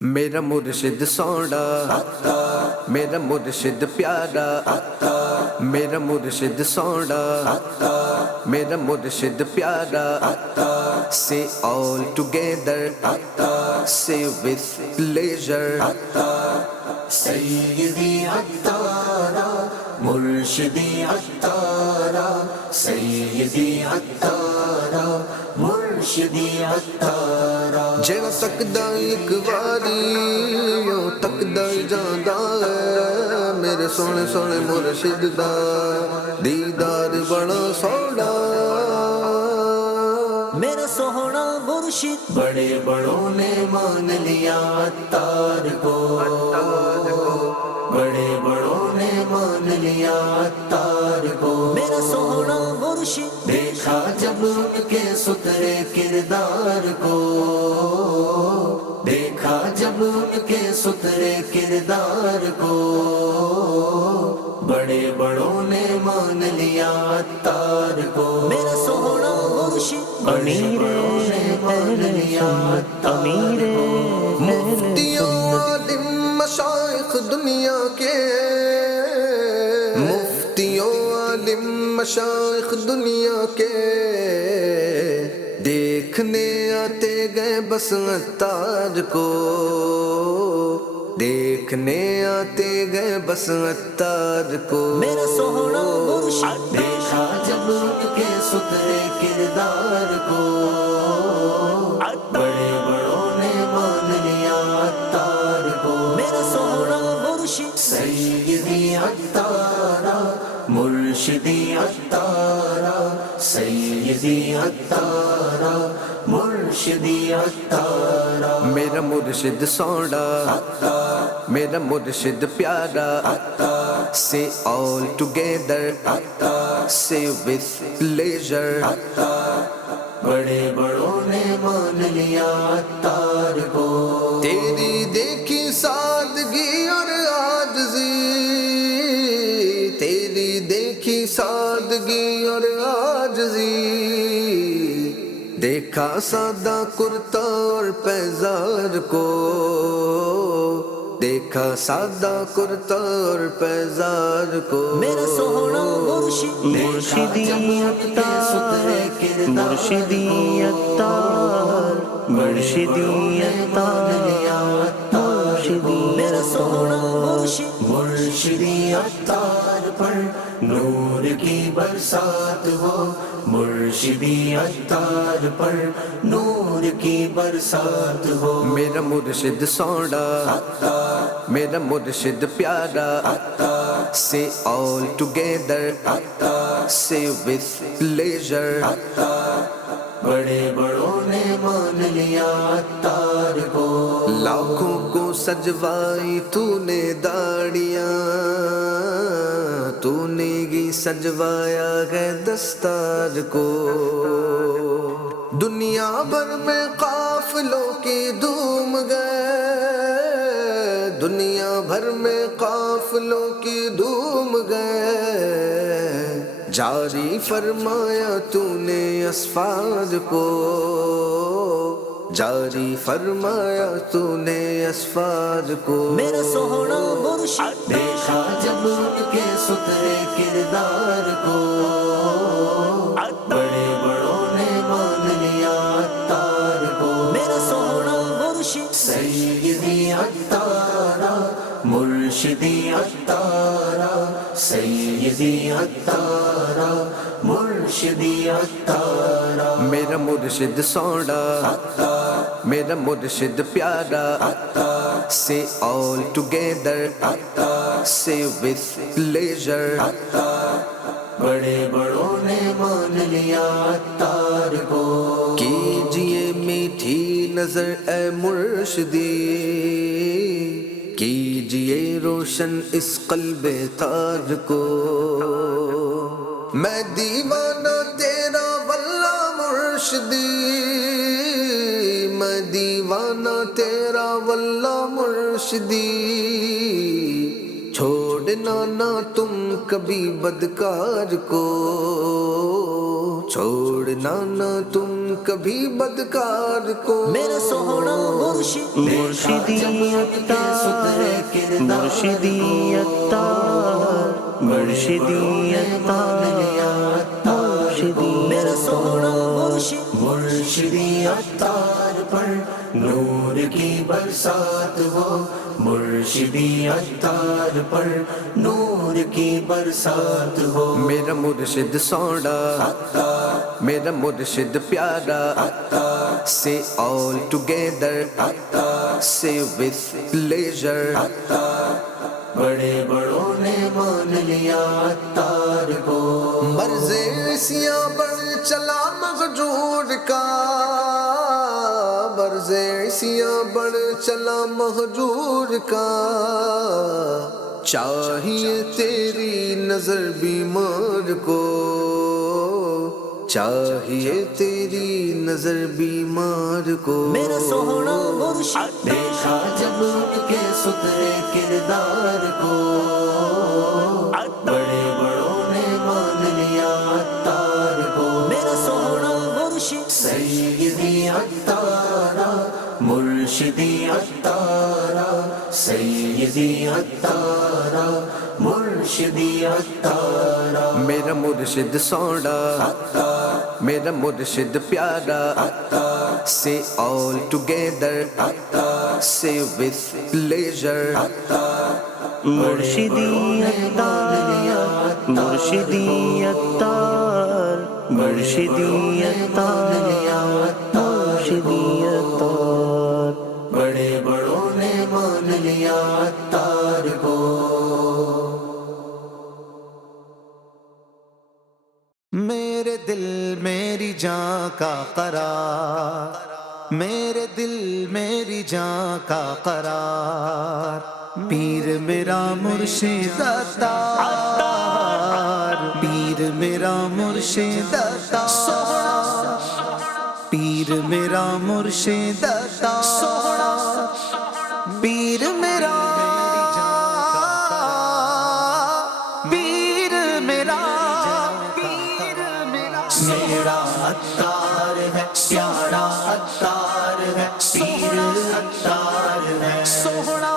میرا مرشد سونا میرا مرشد پیارا میرا مرشد سونا میرا مرشد پیارا say all together say with pleasure سیدی عطارا مرشدی عطارا سیدی عطارا مرشدی عطارا جڑا تکدا ایک واری او تکدا ہی جاندا ہے میرے سونے سونے مرشد دا دیدار بڑا سونا میرا سوہنا مرشد بڑے بڑوں نے مان لیا عطار کو بڑے بڑوں نے مان لیا عطار کو میرا سوہنا مرشد دیکھا جب ان کے ستھرے کردار کو دیکھا جب ان کے ستھرے کردار کو بڑے بڑوں نے مان لیا عطار کو میرا سوہنا مرشد امیر اہل سنت امیر مفتیوں عالم مشائخ دنیا کے مفتیوں عالم مشائخ دنیا کے دیکھنے آتے گئے بس عطار کو دیکھنے آتے گئے بس عطار کو میرا سوہنا مرشد دیکھا جب ان کے ستھرے کردار کو بڑے بڑوں نے مان لیا عطار کو میرا سوہنا مرشد سیدی عطارا مرشدی عطارا سیدی عطارا مرشدی عطارا میرا مرشد سونا میرا مرشد پیارا say all together say with pleasure بڑے بڑوں نے مان لیا عطار کو تیری دیکھی سادگی اور عاجزی تیری دیکھی سادگی اور عاجزی دیکھا سادہ کرتا اور پیزار کو دیکھا سادہ کرتا اور پیزار کو میرا سوہنا مرشد مرشدی عطار مرشدی عطار مرشدی عطار مرشدی میرا سوہنا مرشد مرشدی عطار پر نور کی برسات ہو مرشدی عطار پر نور کی برسات ہو میرا مرشد سونا میرا مرشد پیارا say all together say with pleasure بڑے بڑوں نے مان لیا عطار کو لاکھوں کو سجوائی تو نے داڑیاں تو نے گی سجوایا ہے دستار کو دنیا بھر میں قافلوں کی دھوم گئے دنیا بھر میں قافلوں کی دھوم گئے جاری فرمایا تو نے اسفار کو جاری فرمایا تو نے اسفار کو میرا سوہنا مرشد دیکھا جب ان کے ستھرے کردار کو بڑے بڑوں نے مان لیا عطار کو میرا سوہنا مرشد سیدی عطارا مرشدی عطارا سیدی عطارا مرشدی عطارا میرا مرشد سونا میرا مرشد پیارا say all together say with pleasure بڑے بڑوں نے مان لیا عطار کو کیجئے میٹھی نظر اے مرشدی کیجئے روشن اس قلب تار کو میں دیوانہ تیرا واللہ مرشدی میں دیوانہ تیرا واللہ مرشدی چھوڑنا نہ تم کبھی بدکار کو چھوڑنا نہ تم کبھی بدکار کو میرا سوہنا مرشد مرشدی عطار مرشدی عطار مرشدی عطار مرشدی میرا سوہنا مرشد مرشدی عطار پر نور کی برسات ہو، مرشدی عطار پر نور کی برسات ہو۔ میرا مرشد سوڑا میرا مرشد پیارا say all together say with pleasure بڑے بڑوں نے مان لیا عطار کو، مرض عیسیاں بڑھ چلا مہجور کا، مرض عیسیاں بڑھ چلا مہجور کا، چاہیے تیری نظر بیمار کو، چاہیے تیری نظر بیمار کو۔ میرا سوہنا مرشد دیکھا جب ان کے ستھرے کردار کو، بڑے بڑوں نے مان لیا عطار کو۔ میرا سوہنا مرشد سیدی عطارا مرشدی عطارا سیدی عطارا مرشدی عطارا۔ میرا مرشد سوڑا میرا مرشد پیارا say all together say with pleasure مرشدی Attar مرشدی Attar مرشدی Attar مرشدی Attar. بڑے بڑوں نے مان لیا عطار کو۔ میرے دل میری جان کا قرار، میرے دل میری جان کا قرار، پیر میرا مرشد عطار، پیر میرا مرشد عطار، پیر میرا مرشد عطار، پیر میرا میرا عطار ہے پیارا عطار ہے، پیر عطار ہے سوہنا،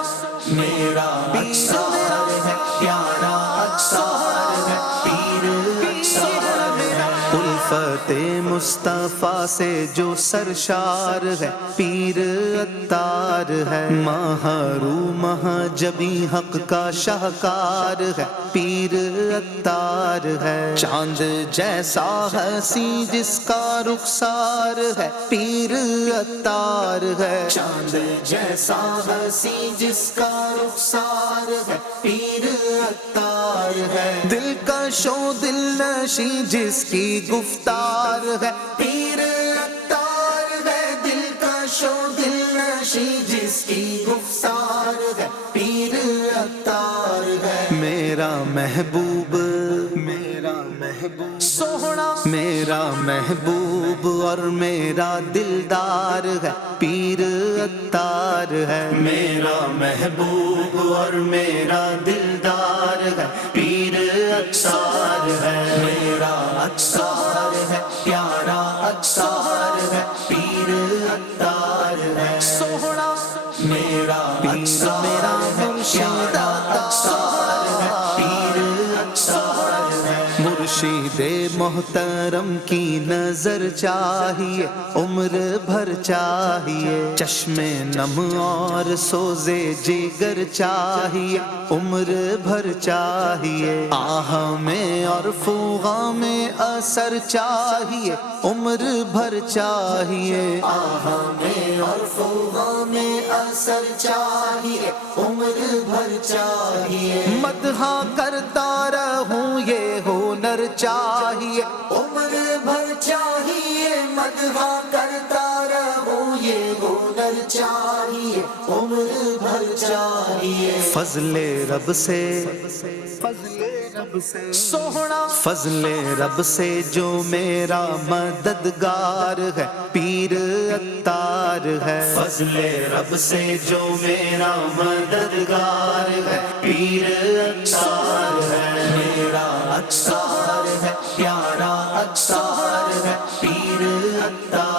میرا عطار ہے پیارا عطار ہے، پیر عطار ہے۔ الفت مصطفیٰ سے جو سرشار ہے پیر عطار ہے، محروم جبی حق کا شاہکار ہے پیر عطار ہے، چاند جیسا حسین جس کا رخسار ہے پیر عطار ہے، چاند جیسا حسین جس کا رخسار ہے پیر عطار ہے، دل کش و دل نشی جس کی گفتار ہے پیر عطار ہے، دل کش و دل نشی جس کی گفتار ہے پیر عطار ہے۔ میرا محبوب میرا محبوب سوہنا، میرا محبوب اور میرا دلدار ہے پیر عطار ہے، میرا محبوب اور میرا دلدار ہے پیر عطار ہے، میرا عطار ہے پیارا عطار ہے، پیر عطار ہے سوہنا، میرا عطار میرا ہے مرشد پیارا عطار ہے، پیر عطار ہے۔ مرشد محترم کی نظر چاہیے، عمر بھر چاہیے، چشم نم اور سوزے جگر چاہیے، عمر بھر چاہیے، آہ میں اور فوغا میں اثر چاہیے، عمر بھر چاہیے، آہ میں اور فوغا میں اثر چاہیے، عمر بھر چاہیے، مدح کرتا رہوں یہ ہنر چاہیے، عمر بھر چاہیے، مدح کرتا رہوں یہ ہنر چاہیے، عمر بھر چاہیے، فضل رب سے سوہنا، فضل رب سے جو میرا مددگار ہے پیر عطار ہے، فضل رب سے جو میرا مددگار ہے پیر عطار ہے، میرا عطار ہے پیارا عطار ہے، پیر عطار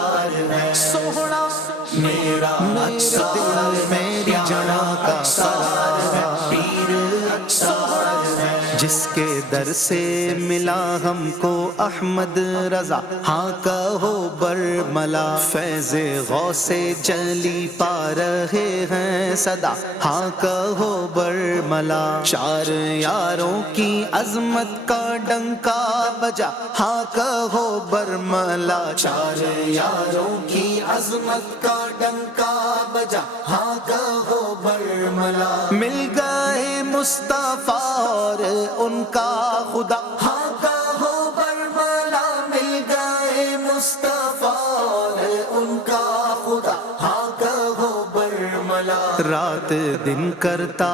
جہاں کا سلام، پیر اتار ہے، جس کے در سے ملا ہم کو احمد رضا، ہاں کہو برملا، فیض غوث جلی پا رہے ہیں صدا، ہاں کہو برملا، چار یاروں کی عظمت کا ڈنکا بجا، ہاں کہو برملا، چار یاروں کی عظمت کا ڈنکا بجا، ہاں کہو برملا، مل گئے مصطفیٰ اور ان کا خدا، ہاں کہو برملا، مل گئے مصطفیٰ اور ان کا خدا، ہاں کہو برملا، رات دن کرتا،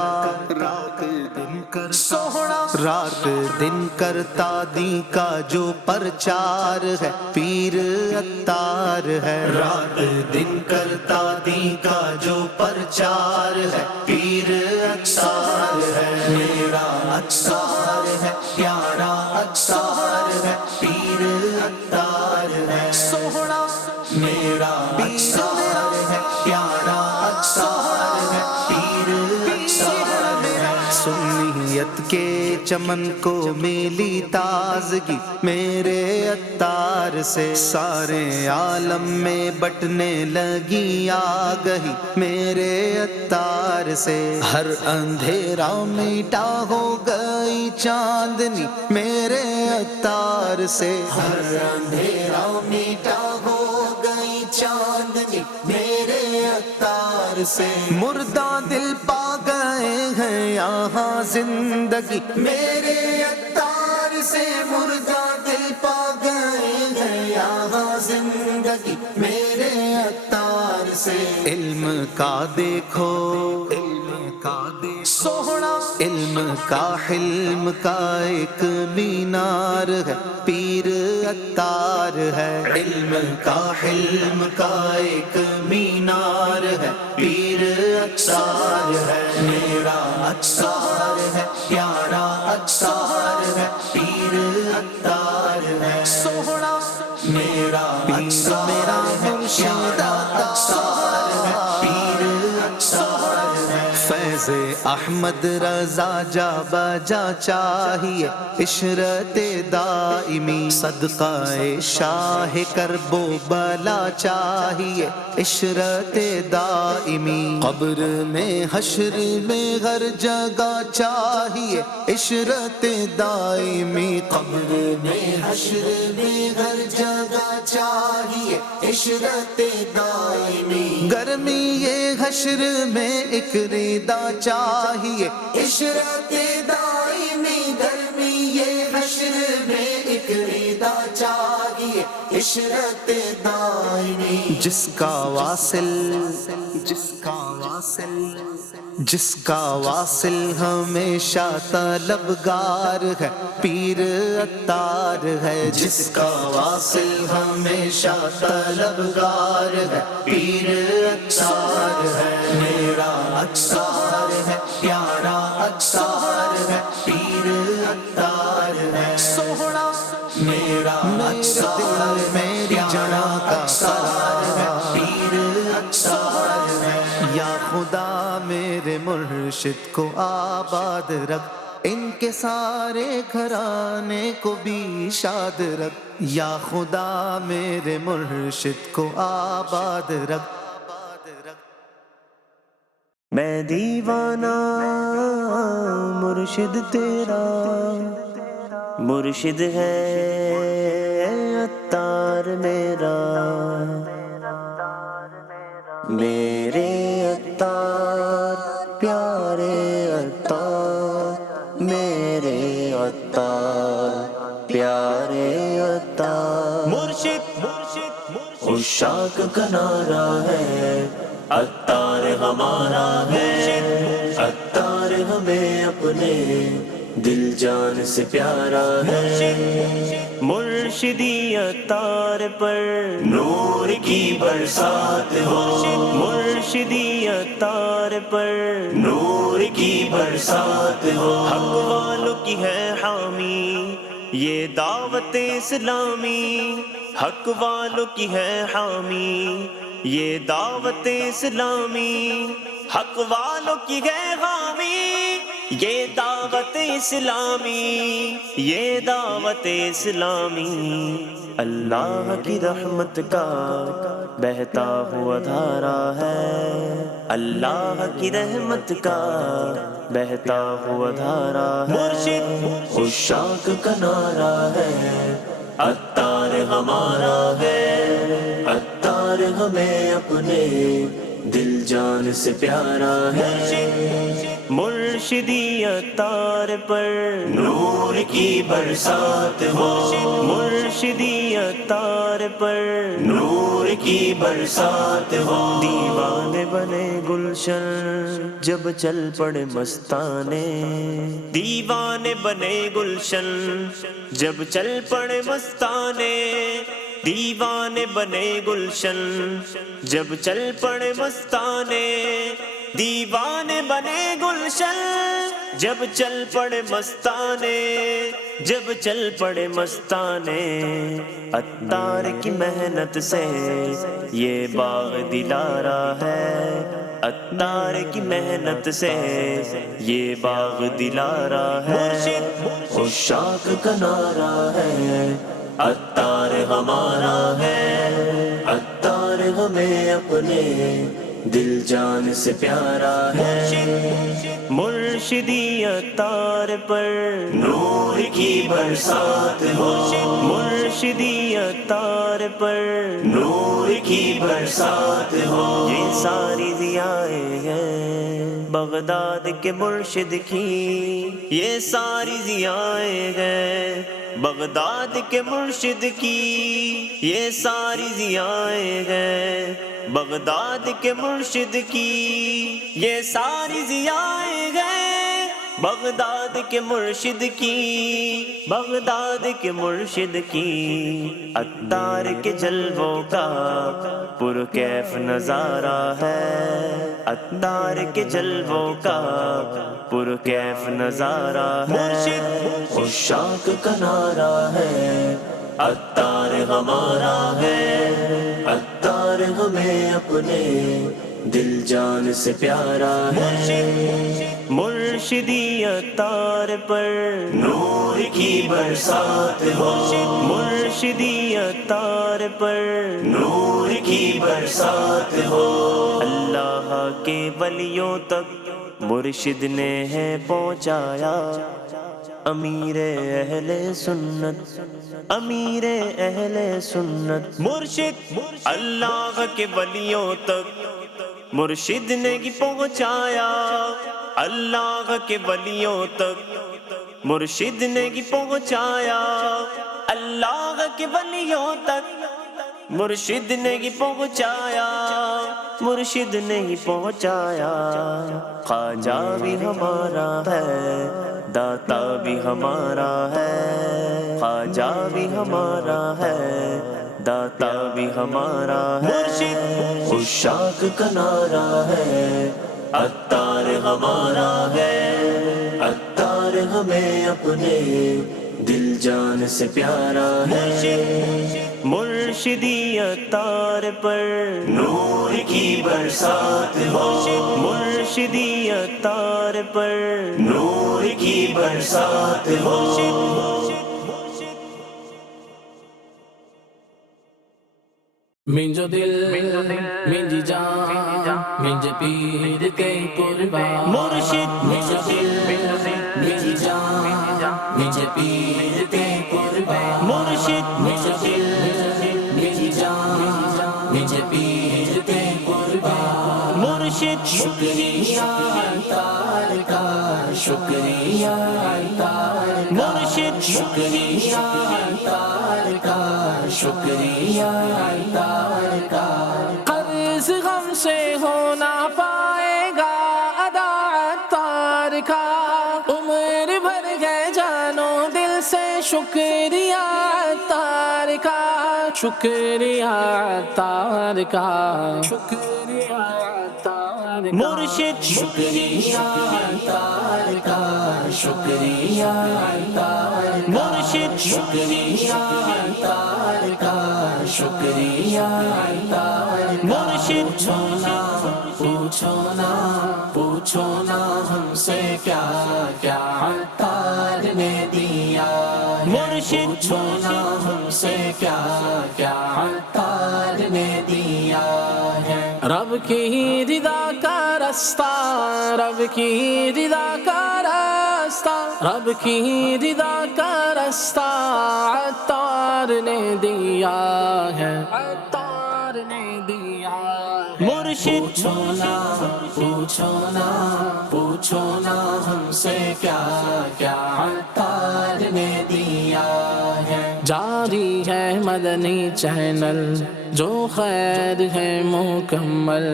رات دن کرتا سوہنا، رات دن کرتا دی کا جو پرچار ہے، پیر اتار ہے، رات دن کرتا دی کا جو پرچار ہے، پیر اتار ہے، میرا اتار ہے، پیارا اتار ہے، پیر اتار ہے، سوہنا میرا اتار ہے، پیارا اتار ہے، پیر اتار ہے، سنیت کے چمن کو ملی تازگی میرے اتار سے، سارے عالم میں بٹنے لگی آگہی میرے اتار سے، ہر اندھیرا میٹا ہو گئی چاندنی میرے اتار سے، ہر اندھیرا میٹا ہو گئی چاندنی میرے اتار سے، مردہ دل پا گئے ہیں یہاں زندگی میرے اتار سے، مردہ دل پا گئے ہیں یہاں زندگی میرے اتار سے، علم کا دیکھو، علم کا دیکھو سوہنا، علم کا حلم کا ایک مینار ہے، پیر اتار ہے، علم کا حلم کا ایک مینار ہے، پیر اتار ہے، میرا اتار ہے، پیارا اتار ہے، پیر اتار ہے، سوہنا میرا اتار ہے، پیارا اتار ہے، پیر اتار ہے، فیض احمد رضا جا بجا چاہیے، عشرت دائمی صدقہ شاہ کرب و بلا چاہیے، عشرت دائمی قبر میں حشر میں ہر جگہ چاہیے، عشرت دائمی قبر میں حشر میں ہر جگہ چاہیے، عشرت دائمی، گرمی یہ حشر میں ایک ردا چاہیے، عشرت دائمی، گرمی یہ حشر میں ایک ردا چاہیے، عشرت دائمی، جس کا واصل، جس کا واصل، جس کا واصل ہمیشہ طلبگار ہے، پیر اتار ہے، جس کا واصل ہمیشہ طلبگار ہے، پیر اتار ہے، میرا اتار ہے، پیارا اتار ہے، پیر اتار ہے، سوہنا میرا اتار ہے، میری جہاں کا اتار ہے، پیر اتار ہے، یا خدا میرے مرشد کو آباد رکھ، ان کے سارے گھرانے کو بھی شاد رکھ، یا خدا میرے مرشد کو آباد رکھ، میں دیوانہ مرشد تیرا، مرشد ہے عطار میرا، میرے عطار پیارے عطار، میرے عطار پیارے عطار، مرشد عشاق کا نعرہ ہے، عطار ہمارا ہے، عطار ہمیں اپنے دل جان سے پیارا ہے، مرشدی عطار پر نور کی برسات ہو، مرشدی عطار پر نور کی برسات ہو، حق والوں کی ہے حامی یہ دعوت اسلامی، حق والوں کی ہے حامی یہ دعوت اسلامی، حق والوں کی ہے حامی، یہ دعوت اسلامی، یہ دعوت اسلامی۔ اللہ کی رحمت کا بہتا ہوا دھارا ہے، اللہ کی رحمت کا بہتا ہوا دھارا ہے، مرشد عشاق کا نعرہ ہے، عطار ہمارا ہے، عطار ہمیں اپنے دل جان سے پیارا ہے، مرشدی عطار پر نور کی برسات ہو، مرشدی عطار پر نور کی برسات ہو، دیوانے بنے گلشن جب چل پڑے مستانے، دیوانے بنے گلشن جب چل پڑے مستانے، دیوانے بنے گلشن جب چل پڑے مستانے، دیوانے بنے گلشن جب چل پڑے مستانے، جب چل پڑے مستانے، عطار کی محنت سے یہ باغ دلارا ہے، عطار کی محنت سے یہ باغ دلارا ہے، عشاق کا نعرہ ہے، عطار ہمارا ہے، عطار ہمیں اپنے دل جان سے پیارا ہے، مرشدی عطار پر نور کی برسات ہو، مرشدی عطار پر نور کی برسات ہو، یہ ساری ضیائیں ہیں بغداد کے مرشد کی، یہ ساری ضیائیں ہیں بغداد کے مرشد کی، یہ ساری ضیائیں ہیں بغداد کے مرشد کی، یہ ساری ضیائیں ہیں بغداد کے مرشد کی، بغداد کے مرشد کی، عطار کے جلووں کا پرکیف نظارہ ہے، عطار کے جلووں کا پرکیف نظارہ ہے، عشاق کا نعرہ ہے، عطار ہمارا ہے، عطار ہمیں اپنے دل جان سے پیارا ہے، مرشدی عطار پر نور کی برسات ہو، مرشدی عطار پر نور کی برسات ہو، اللہ کے ولیوں تک مرشد نے ہے پہنچایا، امیر اہل سنت، امیر اہل سنت، مرشد اللہ کے ولیوں تک مرشد نے ہی پہنچایا، اللہ کے ولیوں تک مرشد نے ہی پہنچایا، اللہ کے ولیوں تک مرشد نے ہی پہنچایا، مرشد نے ہی پہنچایا، خواجہ بھی ہمارا ہے، داتا بھی ہمارا ہے، خواجہ بھی ہمارا ہے، داتا بھی ہمارا ہے، مرشد عشاق کا نعرہ ہے، عطار ہمارا ہے، عطار ہمیں اپنے دل جان سے پیارا ہے، مرشدی عطار پر نور کی برسات ہو، مرشدی عطار پر نور کی برسات ہو، منجو دل منجی جان منج پیر کے قربان، مرشد منجو دل منجی جان منج پیر کے قربان، مرشد منجو دل منجی جان منج پیر کے قربان، مرشد شکریہ عطار کا، شکریہ عطار کا، مرشد شکریہ عطار کا، شکریہ عطار کا، قرض غم سے ہونا پائے گا ادا عطار کا، عمر بھر گئے جانو دل سے شکریہ عطار کا، شکریہ عطار کا، شکریہ عطار کا، مرشد شکریہ عطار کا، شکریہ عطار کا، مرشد شکریہ عطار کا، شکریہ عطار مرشد پوچھو نا ہم سے کیا کیا عطار نے دیا ہے مرشد پوچھو نا ہم سے کیا کیا عطار نے دیا ہے رب کی رضا کا رستہ رب کی رضا کا راستہ رب کی رضا کا رستہ عطار نے دیا ہے عطار نے دیا ہے مرشد پوچھو نا ہم سے کیا کیا عطار نے دیا ہے جاری ہے مدنی چینل جو خیر ہے مکمل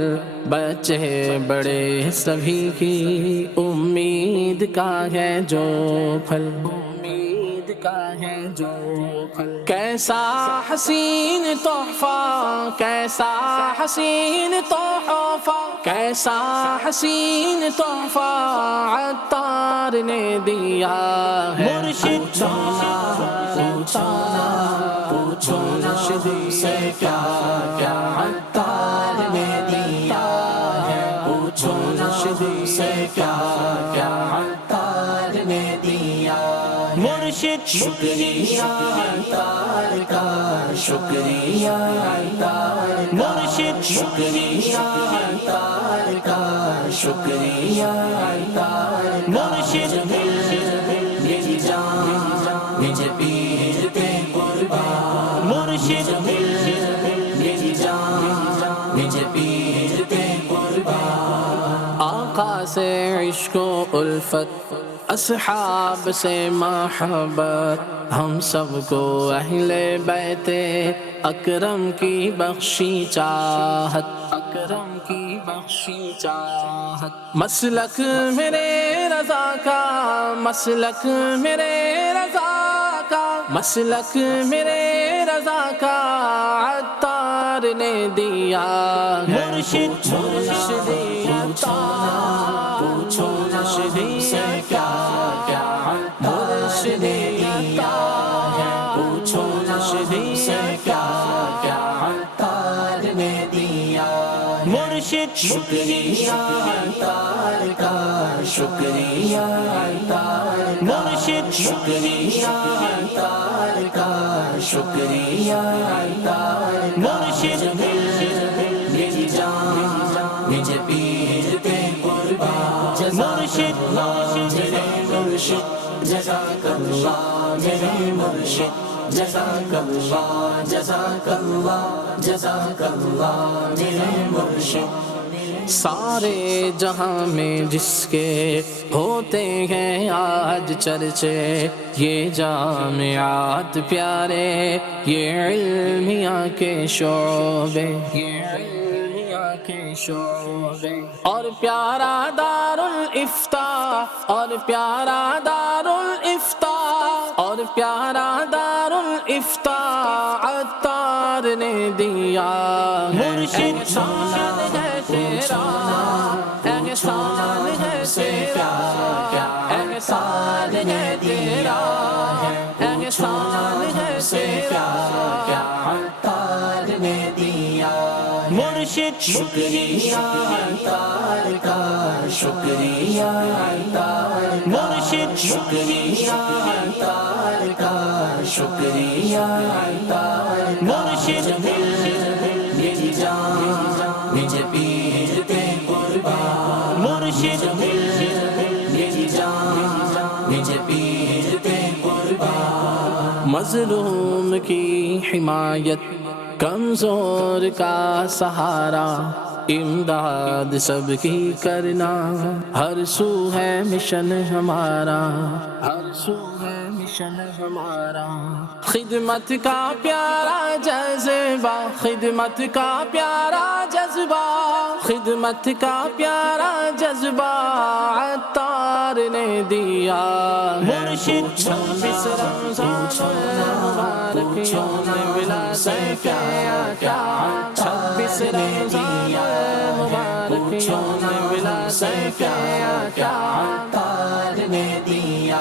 بچے بڑے سبھی کی امید کا ہے جو پھل امید کا ہے جو پھل کیسا حسین تحفہ کیسا حسین تحفہ کیسا حسین تحفہ عطار نے دیا ہے مرشد پوچھو نا ہم سے کیا کیا عطار نے دیا ہے پوچھو نا ہم سے کیا کیا عطار نے دیا ہے مرشد شکریہ عطار کا شکریہ عطار مرشد شکریہ عطار کا شکریہ عطار مرشد میری جان مجھے پیر تے قربان مرشد میری جان مجھے پیر تے قربان آقا سے عشق و الفت اصحاب سے محبت ہم سب کو اہل بیت اکرم کی بخشی چاہت اکرم کی بخشی چاہت مسلک میرے رضا کا مسلک میرے رضا کا مسلک میرے رضا کا عطار نے دیا ہے مرشد پوچھو نا ہم سے کیا کیا عطار نے دیا ہے پوچھو نا ہم سے کیا کیا عطار نے دیا ہے مرشد شکریہ عطار کا شکریہ عطار مرشد شکریہ عطار کا شکریہ عطار مرشد میری جان مجھے پیر تے قربان مرشد میرے مرشد جزاک اللہ میرے مرشد جزاک اللہ جزاک اللہ جزاک اللہ میرے مرشد سارے جہاں میں جس کے ہوتے ہیں آج چرچے یہ جامعات پیارے یہ علمیہ کے شعبے یہ علمیہ کے شعبے اور پیارا دار الافتاء اور پیارا دار الافتاء اور پیارا دار الافتاء عطار نے دیا مرشد احسان ہے تیرا احسان ہے تیرا احسان ہے تیرا احسان ہے تیرا عطار نے دیا مرشد شکریہ عطار کا شکریہ عطار مرشد شکریہ عطار کا شکریہ عطار مرشد میری جان مجھے پیر تے قربان مرشد میری جان مجھے پیر تے قربان مظلوم کی حمایت کمزور کا سہارا امداد سب کی کرنا ہر سو ہے مشن ہمارا ہر سو ہے مشن ہمارا خدمت کا پیارا جذبہ خدمت کا پیارا جذبہ خدمت کا پیارا جذبہ عطار نے دیا مرشد 26 رمضان مبارک یوم ولادت آقا 26 رمضان مبارک یوم ولادت آقا عطار نے دیا